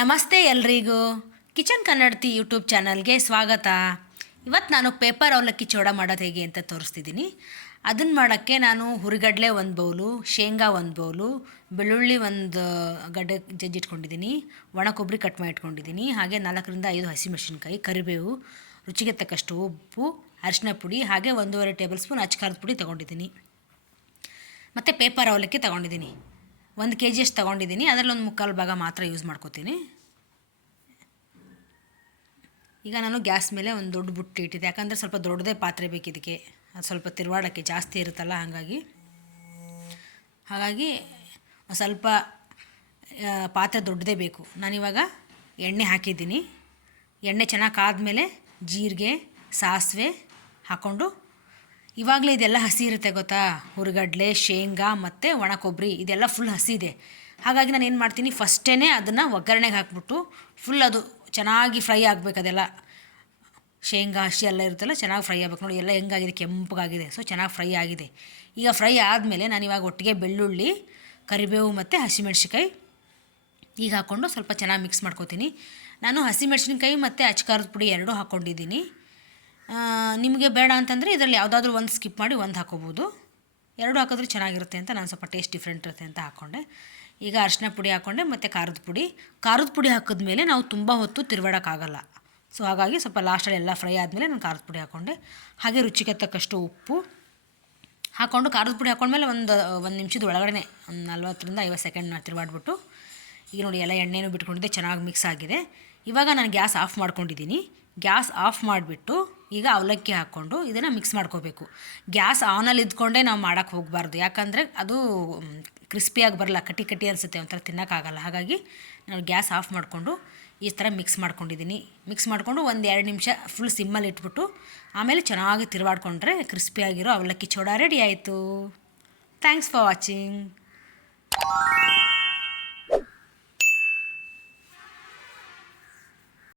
ನಮಸ್ತೆ ಎಲ್ರಿಗೂ. ಕಿಚನ್ ಕನ್ನಡತಿ ಯೂಟ್ಯೂಬ್ ಚಾನಲ್ಗೆ ಸ್ವಾಗತ. ಇವತ್ತು ನಾನು ಪೇಪರ್ ಅವಲಕ್ಕಿ ಚೂಡ ಮಾಡೋದು ಹೇಗೆ ಅಂತ ತೋರಿಸ್ತಿದ್ದೀನಿ. ಅದನ್ನು ಮಾಡೋಕ್ಕೆ ನಾನು ಹುರಿಗಡಲೆ ಒಂದು ಬೌಲು, ಶೇಂಗಾ ಒಂದು ಬೌಲು, ಬೆಳ್ಳುಳ್ಳಿ ಒಂದು ಗಡ್ಡೆ ಜಜ್ಜಿಟ್ಕೊಂಡಿದ್ದೀನಿ, ಒಣ ಕೊಬ್ಬರಿ ಕಟ್ ಮಾಡಿ ಇಟ್ಕೊಂಡಿದ್ದೀನಿ, ಹಾಗೆ 4ರಿಂದ 5 ಹಸಿಮೆಣಸಿನ್ಕಾಯಿ, ಕರಿಬೇವು, ರುಚಿಗೆ ತಕ್ಕಷ್ಟು ಉಪ್ಪು, ಅರಿಶಿನ ಪುಡಿ, ಹಾಗೆ 1.5 ಟೇಬಲ್ ಸ್ಪೂನ್ ಅಚ್ಚಕಾರದ ಪುಡಿ ತೊಗೊಂಡಿದ್ದೀನಿ. ಮತ್ತು ಪೇಪರ್ ಅವಲಕ್ಕಿ ತೊಗೊಂಡಿದ್ದೀನಿ. 1 kg ಅಷ್ಟು ತೊಗೊಂಡಿದ್ದೀನಿ. ಅದರಲ್ಲಿ ಒಂದು 3/4 ಭಾಗ ಮಾತ್ರ ಯೂಸ್ ಮಾಡ್ಕೋತೀನಿ. ಈಗ ನಾನು ಗ್ಯಾಸ್ ಮೇಲೆ ಒಂದು ದೊಡ್ಡ ಬುಟ್ಟಿ ಇಟ್ಟಿದ್ದೆ, ಯಾಕಂದರೆ ಸ್ವಲ್ಪ ದೊಡ್ಡದೇ ಪಾತ್ರೆ ಬೇಕು ಇದಕ್ಕೆ. ಅದು ಸ್ವಲ್ಪ ತಿರುವಾಡೋಕ್ಕೆ ಜಾಸ್ತಿ ಇರುತ್ತಲ್ಲ, ಹಾಗಾಗಿ ಸ್ವಲ್ಪ ಪಾತ್ರೆ ದೊಡ್ಡದೇ ಬೇಕು. ನಾನಿವಾಗ ಎಣ್ಣೆ ಹಾಕಿದ್ದೀನಿ. ಎಣ್ಣೆ ಚೆನ್ನಾಗಿ ಕಾದ್ಮೇಲೆ ಜೀರಿಗೆ, ಸಾಸಿವೆ ಹಾಕ್ಕೊಂಡು, ಇವಾಗಲೇ ಇದೆಲ್ಲ ಹಸಿ ಇರುತ್ತೆ ಗೊತ್ತಾ, ಹುರಿಗಡಲೆ, ಶೇಂಗಾ ಮತ್ತು ಒಣ ಕೊಬ್ಬರಿ ಇದೆಲ್ಲ ಫುಲ್ ಹಸಿ ಇದೆ. ಹಾಗಾಗಿ ನಾನು ಏನು ಮಾಡ್ತೀನಿ, ಫಸ್ಟೇ ಅದನ್ನು ಒಗ್ಗರಣೆಗೆ ಹಾಕ್ಬಿಟ್ಟು ಫುಲ್ ಅದು ಚೆನ್ನಾಗಿ ಫ್ರೈ ಆಗಬೇಕು. ಅದೆಲ್ಲ ಶೇಂಗಾ ಹಸಿ ಎಲ್ಲ ಇರುತ್ತಲ್ಲ, ಚೆನ್ನಾಗಿ ಫ್ರೈ ಆಗಬೇಕು. ನೋಡಿ ಎಲ್ಲ ಹೆಂಗಾಗಿದೆ, ಕೆಂಪಗಾಗಿದೆ. ಸೊ ಚೆನ್ನಾಗಿ ಫ್ರೈ ಆಗಿದೆ. ಈಗ ಫ್ರೈ ಆದಮೇಲೆ ನಾನು ಇವಾಗ ಒಟ್ಟಿಗೆ ಬೆಳ್ಳುಳ್ಳಿ, ಕರಿಬೇವು ಮತ್ತು ಹಸಿಮೆಣ್ಸಿನ್ಕಾಯಿ ಈಗ ಹಾಕ್ಕೊಂಡು ಸ್ವಲ್ಪ ಚೆನ್ನಾಗಿ ಮಿಕ್ಸ್ ಮಾಡ್ಕೋತೀನಿ. ನಾನು ಹಸಿಮೆಣ್ಸಿನ್ಕಾಯಿ ಮತ್ತು ಅಚ್ಚಕಾರದ ಪುಡಿ ಎರಡೂ ಹಾಕ್ಕೊಂಡಿದ್ದೀನಿ. ನಿಮಗೆ ಬೇಡ ಅಂತಂದರೆ ಇದರಲ್ಲಿ ಯಾವುದಾದ್ರೂ ಒಂದು ಸ್ಕಿಪ್ ಮಾಡಿ ಒಂದು ಹಾಕ್ಕೋಬೋದು. ಎರಡು ಹಾಕಿದ್ರೆ ಚೆನ್ನಾಗಿರುತ್ತೆ ಅಂತ ನಾನು ಸ್ವಲ್ಪ ಟೇಸ್ಟ್ ಡಿಫ್ರೆಂಟ್ ಇರುತ್ತೆ ಅಂತ ಹಾಕ್ಕೊಂಡೆ. ಈಗ ಅರಿಶಿನ ಪುಡಿ ಹಾಕ್ಕೊಂಡೆ ಮತ್ತು ಖಾರದ ಪುಡಿ ಹಾಕಿದ್ಮೇಲೆ ನಾವು ತುಂಬ ಹೊತ್ತು ತಿರುವಾಡೋಕ್ಕಾಗಲ್ಲ. ಸೊ ಹಾಗಾಗಿ ಸ್ವಲ್ಪ ಲಾಸ್ಟಲ್ಲಿ ಎಲ್ಲ ಫ್ರೈ ಆದಮೇಲೆ ನಾನು ಖಾರದ ಪುಡಿ ಹಾಕ್ಕೊಂಡೆ. ಹಾಗೆ ರುಚಿಗೆ ತಕ್ಕಷ್ಟು ಉಪ್ಪು ಹಾಕ್ಕೊಂಡು ಖಾರದ ಪುಡಿ ಹಾಕ್ಕೊಂಡ್ಮೇಲೆ ಒಂದು ನಿಮಿಷದ ಒಳಗಡೆ ಒಂದು 40ರಿಂದ 50 ಸೆಕೆಂಡ್ ತಿರುವಾಡ್ಬಿಟ್ಟು, ಈಗ ನೋಡಿ ಎಲ್ಲ ಎಣ್ಣೆನೂ ಬಿಟ್ಕೊಂಡಿದ್ದೆ, ಚೆನ್ನಾಗಿ ಮಿಕ್ಸ್ ಆಗಿದೆ. ಇವಾಗ ನಾನು ಗ್ಯಾಸ್ ಆಫ್ ಮಾಡ್ಕೊಂಡಿದ್ದೀನಿ. ಗ್ಯಾಸ್ ಆಫ್ ಮಾಡಿಬಿಟ್ಟು ಈಗ ಅವಲಕ್ಕಿ ಹಾಕ್ಕೊಂಡು ಇದನ್ನು ಮಿಕ್ಸ್ ಮಾಡ್ಕೋಬೇಕು. ಗ್ಯಾಸ್ ಆನಲ್ಲಿ ಇದ್ಕೊಂಡೇ ನಾವು ಮಾಡೋಕ್ಕೆ ಹೋಗಬಾರ್ದು, ಯಾಕಂದರೆ ಅದು ಕ್ರಿಸ್ಪಿಯಾಗಿ ಬರಲ್ಲ, ಕಟ್ಟಿ ಅನಿಸುತ್ತೆ, ಒಂಥರ ತಿನ್ನೋಕ್ಕಾಗಲ್ಲ. ಹಾಗಾಗಿ ನಾನು ಗ್ಯಾಸ್ ಆಫ್ ಮಾಡಿಕೊಂಡು ಈ ಥರ ಮಿಕ್ಸ್ ಮಾಡ್ಕೊಂಡಿದ್ದೀನಿ. ಮಿಕ್ಸ್ ಮಾಡಿಕೊಂಡು 1-2 ನಿಮಿಷ ಫುಲ್ ಸಿಮ್ಮಲ್ಲಿ ಇಟ್ಬಿಟ್ಟು ಆಮೇಲೆ ಚೆನ್ನಾಗಿ ತಿರುವಾಡ್ಕೊಂಡ್ರೆ ಕ್ರಿಸ್ಪಿಯಾಗಿರೋ ಅವಲಕ್ಕಿ ಚೂಡ ರೆಡಿ ಆಯಿತು. Thanks for watching.